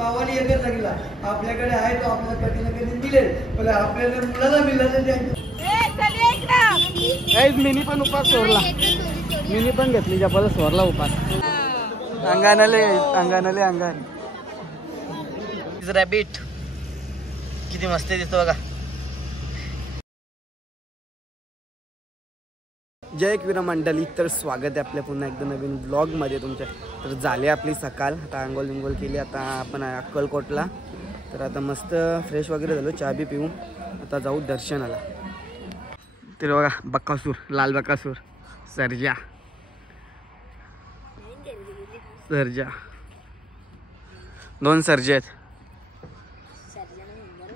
पावानी एकच लागला आपल्याकडे आहे तो आपल्याला कधी ना कधी मिळेल पण आपल्याला मुलाला मिळालं मिनी पण उपास सोडला मिनी पण घेतली जपाला सोडला उपास अंगानाले अंगान रॅबिट किती मस्त दिसतो बघा. जय क्रीडा मंडळी, तर स्वागत आहे आपल्या पुन्हा एकदा नवीन ब्लॉगमध्ये तुमच्या. तर झाली आपली सकाळ, आता आंघोळ विंघोळ केली, आता आपण अक्कलकोटला. तर आता मस्त फ्रेश वगैरे झालो, चहा बी पिऊन आता जाऊ दर्शनाला. तर बघा बकासूर, लाल बकासूर, सर्जा दोन सर्जे आहेत.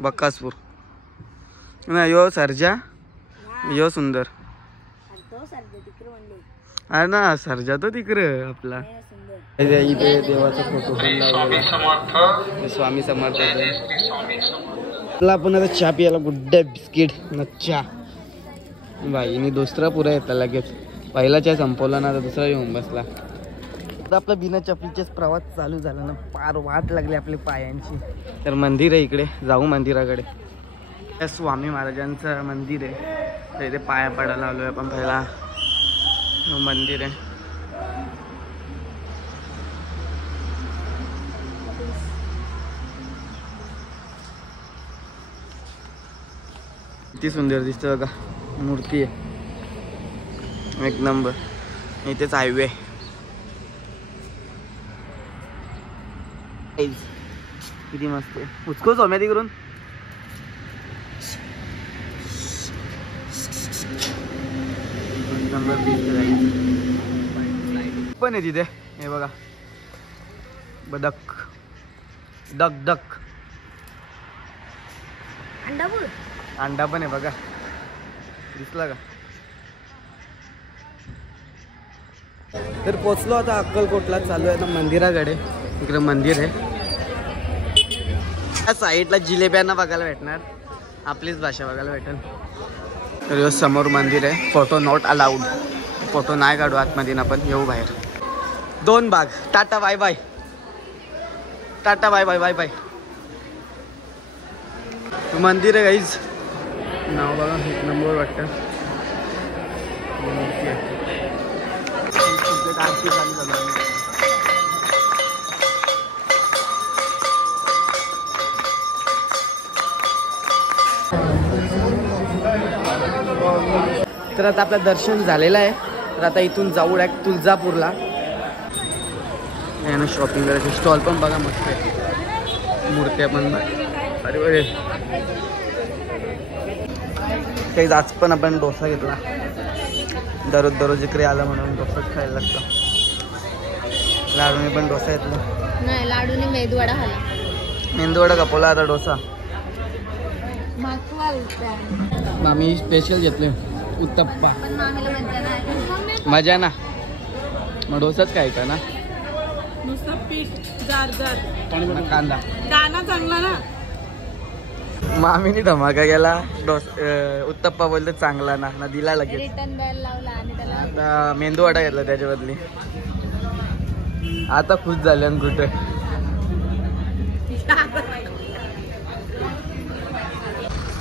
बकासूर नाही यो सर्जा, यो सुंदर. अरे ना सर्जा तो तिकडं आपला. इथे देवाचा फोटो पण लावला, स्वामी समर्थ. आपण आता चहा पियाला गुड्डे बिस्किट न चहा बाईनी दुसरा पुरा येतला लगेच. पहिला चहा संपवला ना, आता दुसरा येऊन बसला. आता आपला बिना चपलीचाच प्रवास चालू झाला ना, फार वाट लागली आपल्या पायांची. तर मंदिर आहे इकडे, जाऊ मंदिराकडे. त्या स्वामी महाराजांचं मंदिर आहे, तर इथे पाया पडायला आलोय आपण. पहिला मंदिर आहे. किती सुंदर दिसतं बघा, मूर्ती आहे एक नंबर. इथेच हायवे. किती मस्त आहे. उचको सोम्या तिकडून. पण आहे तिथे, हे बघा बदक, डक डक, अंडा पण आहे बघा, दिसला का. तर पोचलो आता अक्कलकोटला, चालू आहे आता मंदिराकडे. इकडे मंदिर आहे, त्या साईडला जिलेब्यांना बघायला भेटणार, आपलीच भाषा बघायला भेटेल. तर समोर मंदिर आहे. फोटो नॉट अलाउड, फोटो नाही काढू आतमध्ये, आपण येऊ बाहेर. दोन भाग. Tata bye bye, tata bye bye bye bye. मंदिर आहे गाईज, नाव बघा एक नंबर वाटतं. आरती चालू झाली. तर आता आपलं दर्शन झालेलं आहे. तर आता इथून जाऊ डायरेक्ट तुळजापूरला. शॉपिंग करायची. स्टॉल पण बघा मस्त आहे, मूर्त्या पण. अरे बरे काही. आज पण आपण डोसा घेतला, दररोज इकडे आला म्हणून डोसाच खायला लागतं. लाडूने पण डोसा घेतला. नाही, लाडूने मेदूवडा खाला. मेंदूवडा कापवला, आता डोसा. मामी स्पेशल घेतले उत्तप्पा. मजा ना, मग डोसाच खायचा ना. नुसतं पीठ जार कांदा चांगला ना. मामीने धमाका गेला. उत्तप्पा बोलते चांगला ना दिला लगेच. रिटर्न द्यायला लावला आणि त्याला आता मेंदूवडा घेतला त्याच्या बदली. आता खुश झाले आणि कुठे.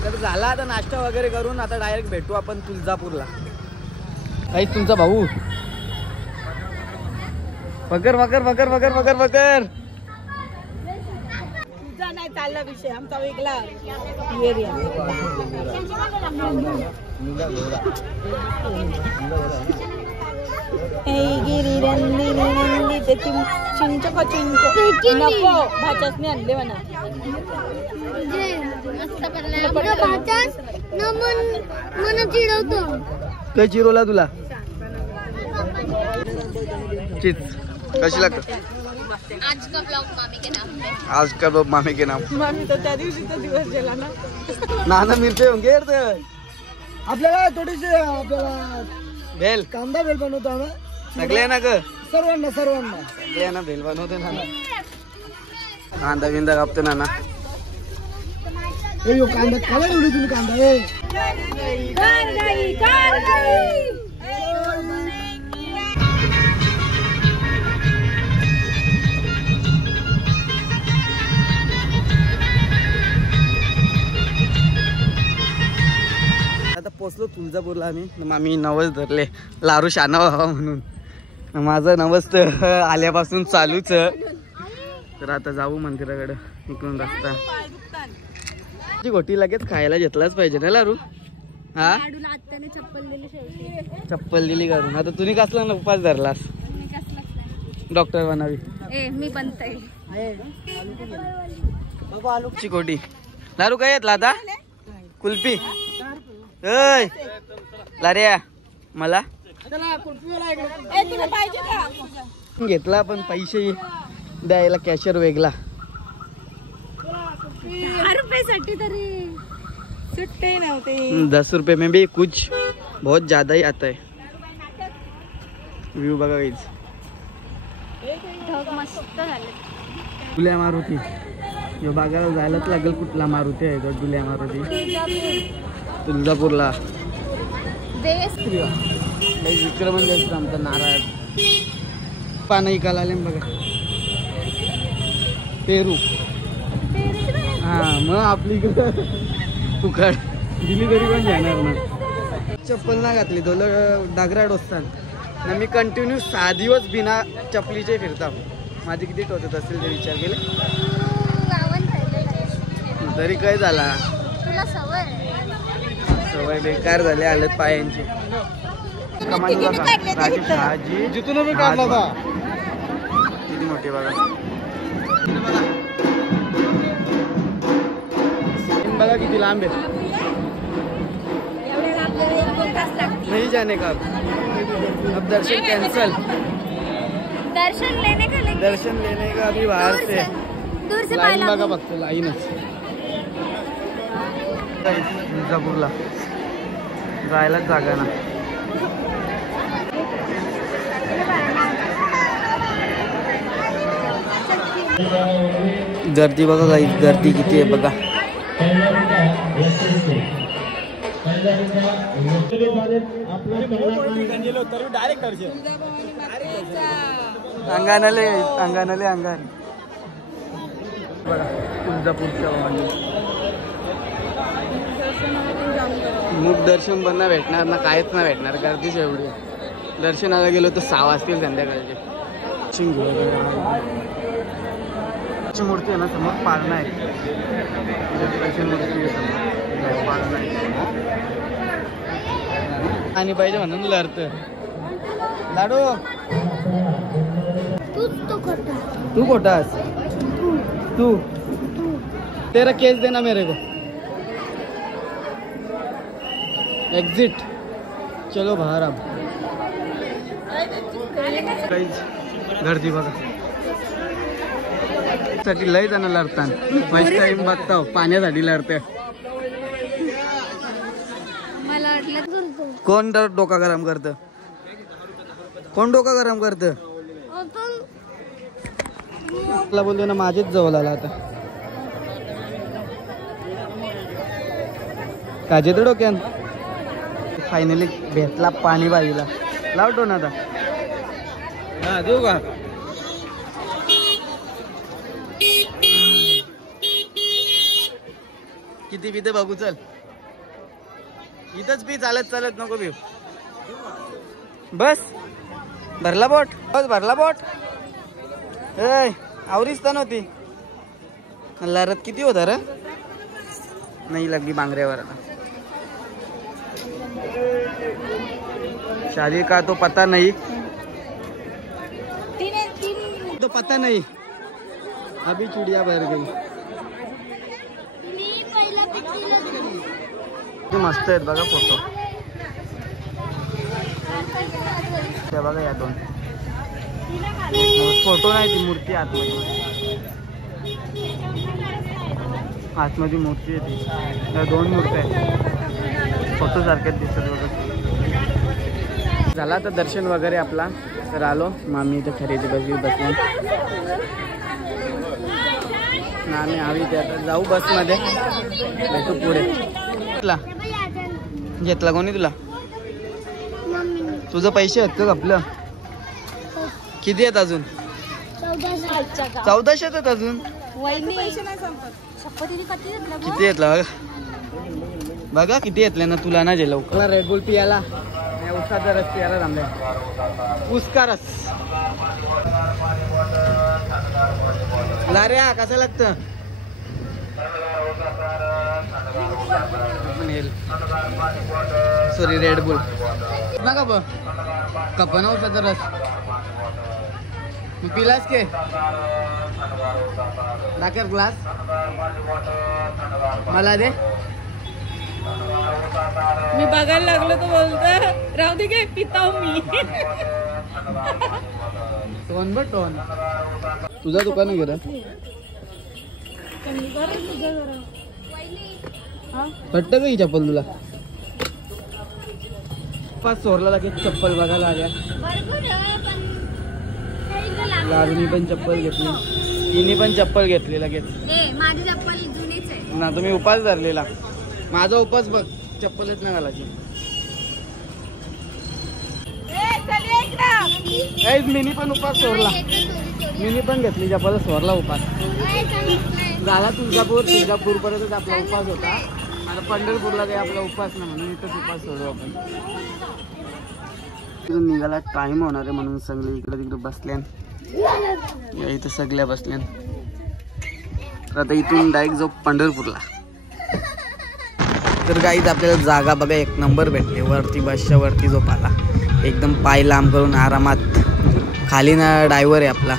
तर झाला आता नाश्ता वगैरे करून, आता डायरेक्ट भेटू आपण तुळजापूरला. काहीच तुमचा भाऊ पकर पकर पकर पकर पकर पकर. तुझा नाही चालला विषय, आमचा वेगळा एरिया. गिरी रंदी रंदी ते चिंच नको भाच्यासने आणले म्हणा. काय चिरवला तुला चीज कशी लागत. आज का ब्लॉग मामी के नाम पे. आज का ब्लॉग मामी के नाम. मामी तर त्या दिवशीचा दिवस गेला ना. नाना मिरचे होंगे आपल्याला थोडीशी. आपल्याला भेल, कांदा भेल बनवतो आम्ही सगळे ना ग. सर्वांना सगळ्यांना भेल बनवतो नाना. कांदा बिंदा कापतो नाना. कांदा खाला एवढी तुम्ही कांदा. पोचलो तुळजापूरला आम्ही. आम्ही नवस धरले लारू शाना व्हावा म्हणून. माझं नवस तर आल्यापासून चालूच. तर आता जाऊ मंदिराकडे. इकडून रस्ता गोटी लगेच खायला घेतलाच पाहिजे ना लारू. हा चप्पल दिली करून. आता तुम्ही कसला ना उपास धरलास डॉक्टर बनावी. मी बनते चिकोटी लारू काय येतला आता कुल्फी. ऐ लाऱ्या मला घेतला पण पैसे द्यायला कॅशियर वेगळा. 10 रुपयासाठी तरी सुट्टे नव्हते. 10 रुपये में भी कुछ बहुत ज्यादा ही आता है. व्ह्यू बघा काहीच. ढग मस्त झाले. डुल्या मारुती यो बघायला जायलाच लागेल. कुठला मारुती आहे तो डुल्या मारुती. तुळजापूरला विक्रमन जायचं आमचा नारळ पानं इकायला आले बघा. पेरू. हा मग आपली इकडं फुकट दिली तरी पण जाणार ना. चप्पल ना घातली दोन डागरा डोसतान ना. मी कंटिन्यू 6 दिवस बिना चपलीचे फिरता. माझे किती टोचत असतील ते विचार केले तरी काय झाला. तुला सवय बेकार झाली हालत पायांची. जिथून मी काढला होता किती मोठी बघा. बघा किती लांब आहे. नहीं जाने का अब दर्शन कैंसल. दर्शन लेने का अभी बाहर से दूर से लाईन बघा फक्त लाईनच. तुळजापूरला जायलाच जागा ना. गर्दी बघा काही गर्दी किती आहे बघा. अंगानले अंगान बघा तुळजापूरच्या मुख दर्शन पण नाही भेटणार ना काहीच नाही भेटणार. गर्दीच एवढी. दर्शनाला गेलो तर 6 वाजतील संध्याकाळचे. मूर्ती आहे ना समोर पाळणा आहे. आणि पाहिजे म्हणून लढत लाडू. तू खोटास तू तेरा केस देना मेरे को. एग्जिट चलो बाहर. अब गर्दी बघा साठी लय जण लढतात. फर्स्ट टाइम बघता पाण्यासाठी लढते. मला वाटलं कोण डोका गरम करत. कोण डोका गरम करत. मला बोलतो ना माझेच जवळ आला आता. काजे तर डोक्यान फायनली भेटला पाणी बाजूला. लावतो ना आता. हा देऊ का. किती पिते बघू चल. इथंच पी चालत चालत नको पिऊ. बस भरला बोट. बस भरला बोट. ए आवरीच तर नव्हती. लढत किती होता रे. नाही लागली बांगऱ्यावर. आता शादी का तो पता नहीं. तो पता नहीं. अभी चिड़िया भर गई. मस्त आहेत बघा फोटो. त्या बघा या 2 फोटो नाही ती मूर्ती आतमध्ये मूर्ती आहे ती. त्या 2 मूर्त्या आहेत. फोटो सारख्याच दिसतात बघा. झाला तर दर्शन वगैरे आपला. तर आलो मामी इथे खरेदी बसली. आम्ही हवी ते आता जाऊ बसमध्ये. भेटू पुढे. घेतला कोणी तुला. तुझं पैसे आहेत का आपलं. किती आहेत अजून. 1400 आहेत अजून. किती आहेत बघा. बघा किती येतले ना तुला ना जे लवकर रेडबुल पियाला उसाचा रस पियाला थांबले उसका रस लाऱ्या कसं लागतं सॉरी रेडबुल ना कप ना उसाचा रस तू पिलास के दाखर ग्लास मला दे मी बघायला लागलो तो बोलतो राहू दे काय पिता मी टोन ब टोन तुझा दुकान आहे गेला पट्ट का ही चप्पल तुला पाच चोरला लागेल चप्पल बघायला आल्या लारूनी पण चप्पल घेतली तिने पण चप्पल घेतली लगेच माझी चप्पल जुनीच आहे ना तुम्ही उपास धरलेला माझा उपास बघ चप्पलच नाही घालायची मिनी पण उपास सोडला मिनी पण घेतली चप्पल सोडला उपास झाला तुळजापूर पर्यंत आपला उपास होता आता पंढरपूरला काही आपला उपास नाही म्हणून इथंच उपास सोडू आपण तिथून निघाला टाइम होणार आहे म्हणून सगळे इकडे तिकडे बसल्यान इथं सगळ्या बसल्यान तर आता इथून डायरेक्ट जाऊ पंढरपूरला तर गाईच आपल्याला जागा बघा एक नंबर भेटले वरती बसच्या वरती झोपाला एकदम पाय लांब करून आरामात खाली ना ड्रायव्हर आहे आपला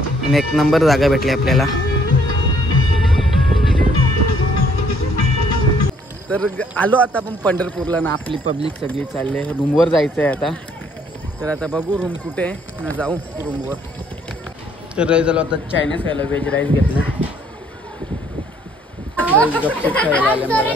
आणि एक नंबर जागा भेटली आपल्याला तर आलो आता आपण पंढरपूरला ना आपली पब्लिक सगळी चालले रूमवर जायचं आहे आता तर आता बघू रूम कुठे आहे ना जाऊ रूमवर तर राईस झालो आता चायनीज खायला व्हेज राईस घेतलं गपचूप खायला आले मला